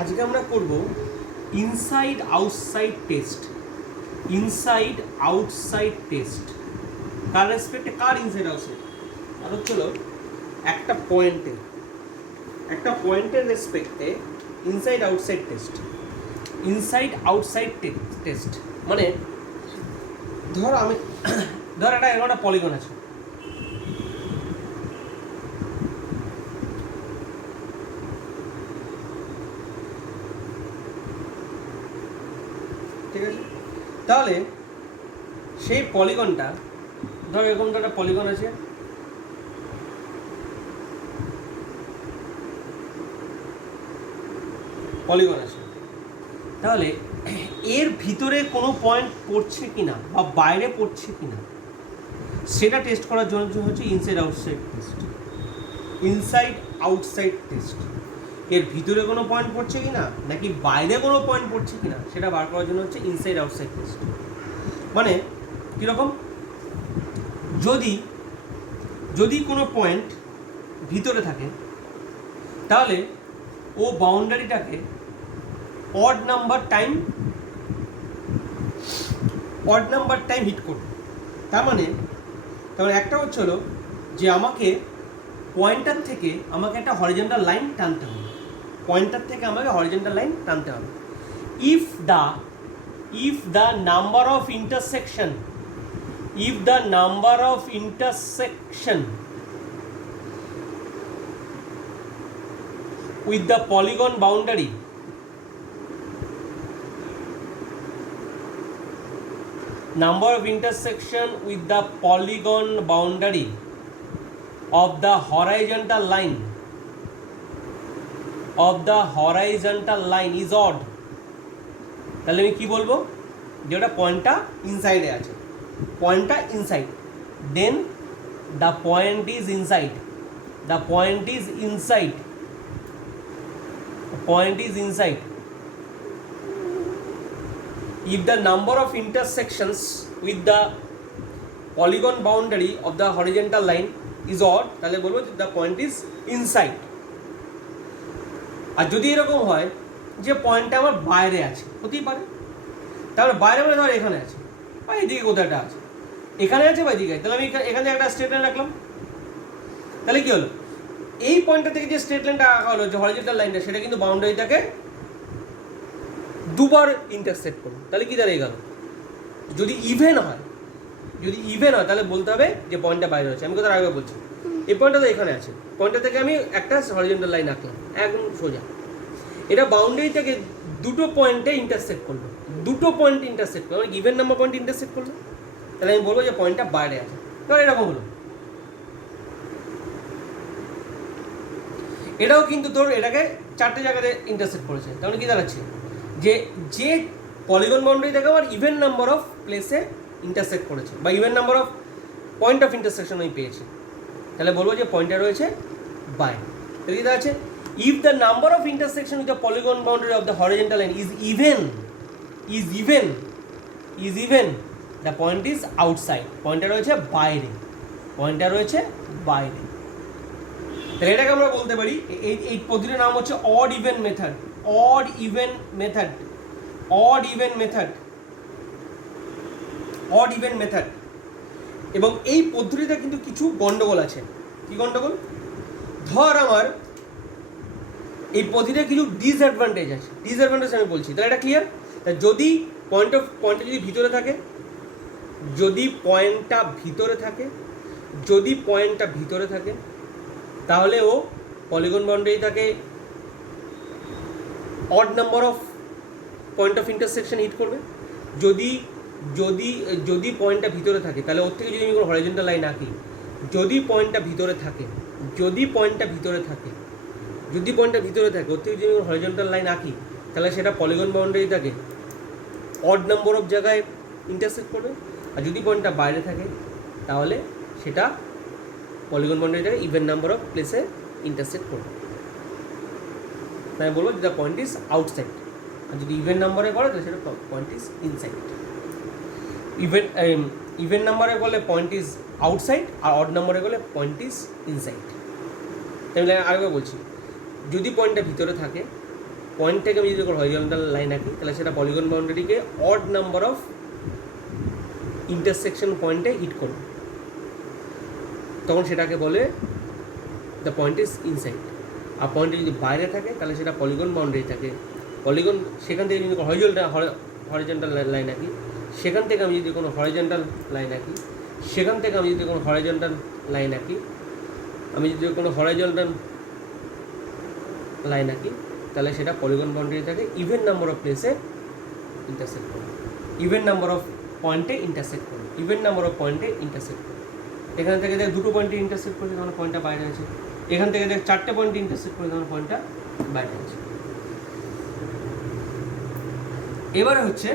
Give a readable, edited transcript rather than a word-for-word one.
আজকে আমরা করব inside outside test. Inside outside test কার রেসপেক্টে, কার ইনসাইড আউটসাইড? আর হচ্ছিল একটা পয়েন্টের রেসপেক্টে inside outside test. Inside outside test মানে ধর একটা পলিগন আছে, ঠিক আছে? তাহলে সেই পলিগনটা ধর এরকম একটা পলিগন আছে, তাহলে এর ভিতরে কোনো পয়েন্ট পড়ছে কিনা বা বাইরে পড়ছে কিনা সেটা টেস্ট করার জন্য হচ্ছে inside outside test. Inside outside test, এর ভিতরে কোনো পয়েন্ট পড়ছে কিনা নাকি বাইরে কোনো পয়েন্ট পড়ছে কিনা সেটা বার করার জন্য হচ্ছে ইনসাইড আউটসাইড টেস্ট। মানে কীরকম, যদি কোনো পয়েন্ট ভিতরে থাকে তাহলে ও বাউন্ডারিটাকে অড নাম্বার টাইম হিট করবে। তার মানে একটা হচ্ছে হলো যে আমাকে পয়েন্টার থেকে আমাকে একটা হরিজন্টাল লাইন টানতে হবে, if the number of intersection with the polygon boundary of the horizontal line is odd, তাহলে আমি কি বলবো যে ওটা পয়েন্টটা ইনসাইডে আছে, then the point is inside if the number of intersections with the polygon boundary of the horizontal line is odd, তাহলে বলবো যে the point is inside। আর যদি এরকম হয় যে পয়েন্টটা আমার বাইরে আছে, হতেই পারে, তাহলে বাইরে মানে ধর এখানে আছে বা এদিকে কোথাও একটা আছে, এখানে আছে বা এদিকে, তাহলে আমি এখানে একটা স্ট্রেট লাইন রাখলাম, তাহলে কি হলো এই পয়েন্টটা থেকে যে স্ট্রেট লাইনটা আঁকা হলো, যে হরিজন্টাল লাইনটা, সেটা কিন্তু বাউন্ডারিটাকে দুবার ইন্টারসেক্ট করবে। তাহলে কি দাঁড়িয়ে গেল, যদি ইভেন হয় তাহলে বলতে হবে যে পয়েন্টটা বাইরে আছে। আমি কথা আগে বলছি, এই পয়েন্টটা তো এখানে আছে, পয়েন্টটা থেকে আমি একটা হরিজন্টাল লাইন আঁকলাম একদম সোজা, এটা বাউন্ডারিটাকে দুটো পয়েন্টে ইন্টারসেক্ট করলো, মানে ইভেন নাম্বার পয়েন্ট ইন্টারসেক্ট করলো, তাহলে আমি বলবো যে পয়েন্টটা বাইরে আছে। ধর এরকম হলো, এটাও কিন্তু তোর এটাকে চারটে জায়গাতে ইন্টারসেক্ট করেছে, তাহলে কি দাঁড়াচ্ছে যে পলিগন বাউন্ডারিটাকে আমার ইভেন নাম্বার অফ প্লেসে ইন্টারসেক্ট করেছে বা even number of point of intersection আমি পেয়েছি, তাহলে বলবো যে পয়েন্টটা রয়েছে বাইরে। তাহলে কি দাঁড়াচ্ছে, if the number of intersection with the polygon boundary of the horizontal line is even the point is outside, পয়েন্টটা রয়েছে বাইরে। তাহলে এটাকে আমরা বলতে পারি, এই পদ্ধতির নাম হচ্ছে অড ইভেন মেথড। এবং এই পদ্ধতিতে কিন্তু কিছু গন্ডগোল আছে। কি গন্ডগোল? ধর আমার এই পদ্ধতিতে কিছু ডিসঅ্যাডভান্টেজ আছে, আমি বলছি, তাহলে এটা ক্লিয়ার। যদি পয়েন্টটা যদি ভিতরে থাকে, যদি পয়েন্টটা ভিতরে থাকে তাহলে ও পলিগন বাউন্ডারিটাকে odd number of point of intersection hit করবে। যদি পয়েন্টটা ভিতরে থাকে তাহলে ওর থেকে যদি আমি কোনো হরিজন্টাল লাইন আঁকি, যদি পয়েন্টটা ভিতরে থাকে ওর থেকে যদি আমি হরিজন্টাল লাইন আঁকি, তাহলে সেটা পলিগন বাউন্ডারিটাকে অড নাম্বার অফ জায়গায় ইন্টারসেক্ট করবে। আর যদি পয়েন্টটা বাইরে থাকে তাহলে সেটা পলিগন বাউন্ডারিটাকে ইভেন নাম্বার অফ প্লেসে ইন্টারসেক্ট করবে। তাই বলবো যে দ্য পয়েন্ট ইজ আউটসাইড। আর যদি ইভেন নাম্বারে করে তাহলে সেটা পয়েন্ট ইজ ইনসাইড। ইভেন নাম্বারে বলে পয়েন্ট ইজ আউটসাইড, আর অড নাম্বারে বলে পয়েন্ট ইজ ইনসাইড। তাহলে আরেকবার বলছি, যদি পয়েন্টটা ভিতরে থাকে পয়েন্ট থেকে আমি যদি কোনো হরিজন্টাল লাইন আঁকি তাহলে সেটা পলিগন বাউন্ডারিকে অড নাম্বার অফ ইন্টারসেকশন পয়েন্টে হিট করবে, তখন সেটাকে বলে দ্য পয়েন্ট ইজ ইনসাইড। আর পয়েন্টে যদি বাইরে থাকে তাহলে সেটা পলিগন বাউন্ডারি থাকে। পলিগন সেখান থেকে যদি হরিজন্টাল লাইন আঁকি, সেখান থেকে আমি যদি কোনো হরিজন্টাল লাইন আঁকি, সেখান থেকে আমি যদি কোনো হরিজন্টাল লাইন আঁকি, আমি যদি কোনো হরিজন্টাল লাইন আঁকি তাহলে সেটা পলিগন বাউন্ডারি থাকে ইভেন নাম্বার অফ প্লেসে ইন্টারসেক্ট করবে, ইভেন নাম্বার অফ পয়েন্টে ইন্টারসেক্ট করবে, ইভেন নাম্বার অফ পয়েন্টে ইন্টারসেক্ট করবে। এখান থেকে দেখ দুটো পয়েন্টে ইন্টারসেক্ট করছে তখন পয়েন্টটা বাইরে আছে, এখান থেকে দেখ চারটে পয়েন্টে ইন্টারসেক্ট করে তখন পয়েন্টটা বাইরে আছে। এবারে হচ্ছে